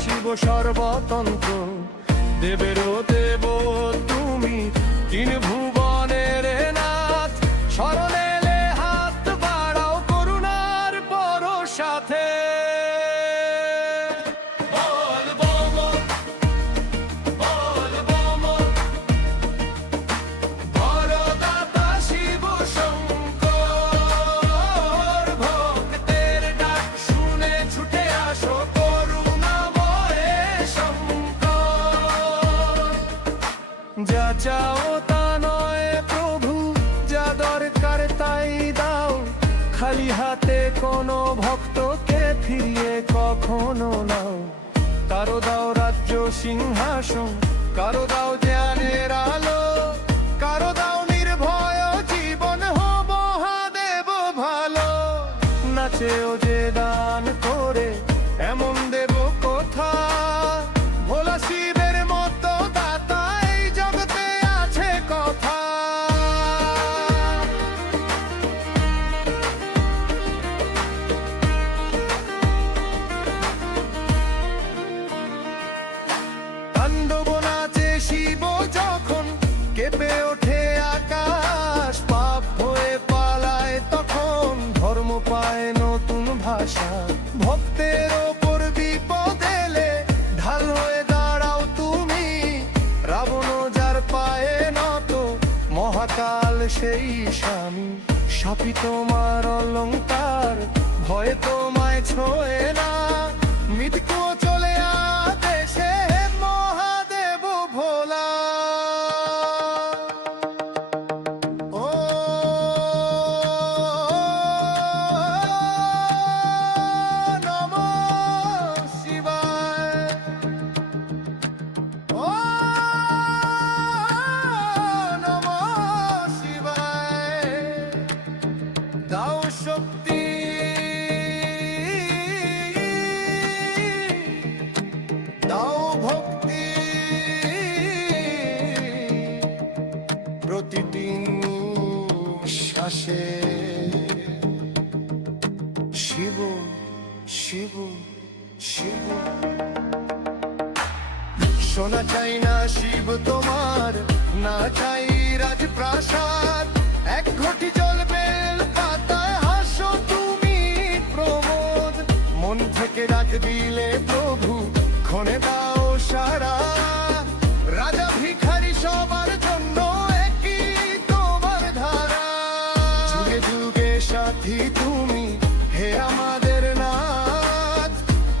শিব সর্বতন্ত্র, দেবেরও দেব তুমি, তিন ভুবনের নাথ। শরণে এলে হাত বাড়াও করুণার পরশাতে। বল বম, বল বম, বরদাতা শিব শঙ্কর। ভক্তের ডাক শুনে ছুটে আসো করুণাময়ে শঙ্কর। যা চাও তা নয় প্রভু, যা দরকার তাই দাও। খালি হাতে কোনো ভক্তকে ফিরিয়ে কখনো নাও। কারো দাও রাজ্য সিংহাসন, কারো দাও জ্ঞানের আলো, কারো দাও নির্ভয় জীবন, হো মহাদেব ভালো। নাচেও যে দান করে এমন দেব কোথা, ভোলা শিবের মতো দাতা এই জগতে আছে কথা। তাণ্ডব নাচে শিব যখন, কেঁপে ওঠে আকাশ। পাপ হয়ে পালায় তখন, ধর্ম পায় নতুন ভাষা। ভক্তের ওপর বিপদ এলে ঢাল হয়ে দাঁড়াও তুমি। রাবণ যার পায়ে নত, মহাকাল সেই স্বামী। সাপি তোমার অলংকার, ভয়ে তোমায় ছোঁয়ে না। মৃত্যুও চলে আদেশে মহাদেব ভোলা। ও নমঃ শিবায়, ও নমঃ শিবায়। দাও শক্তি, দাও ভক্তি, প্রতিটি শ্বাসে শিব শিব শিব। শোনা চাই না শিব তোমার, না চাই রাজপ্রাসাদ। এক ঘটি জল বেল পাতায় হাসো তুমি প্রমোদ। মন থেকে ডাক দিলে প্রভু ক্ষণে দাও সারা। রাজা ভিখারি সবার জন্য একই তোমার ধারা। যুগে যুগে সাথী তুমি, হে আমাদের নাথ।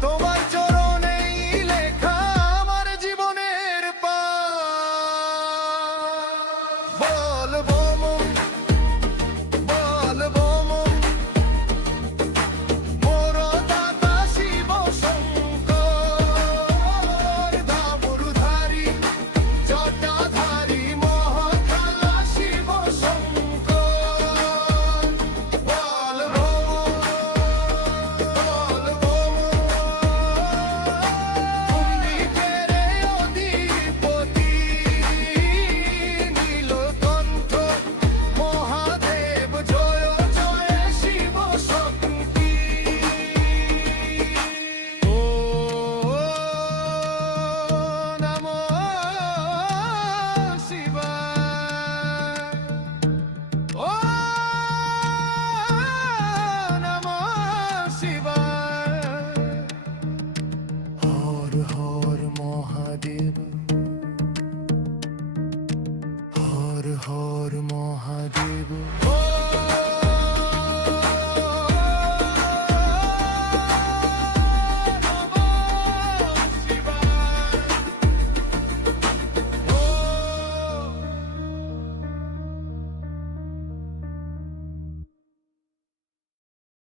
তোমার চরণেই লেখা আমার জীবনের পাথ। বল বম, বল বম, বরদাতা শিব শঙ্কর। দামুরধারী জটাধারী মহাকালা শিব শঙ্কর। বল বম, বল বম, অম্বিকের অধিপতি। নীলকণ্ঠ মহাদেব জয় জয় শিব শক্তি। ও নমঃ শিবায়, ও নমঃ শিবায়। হর হর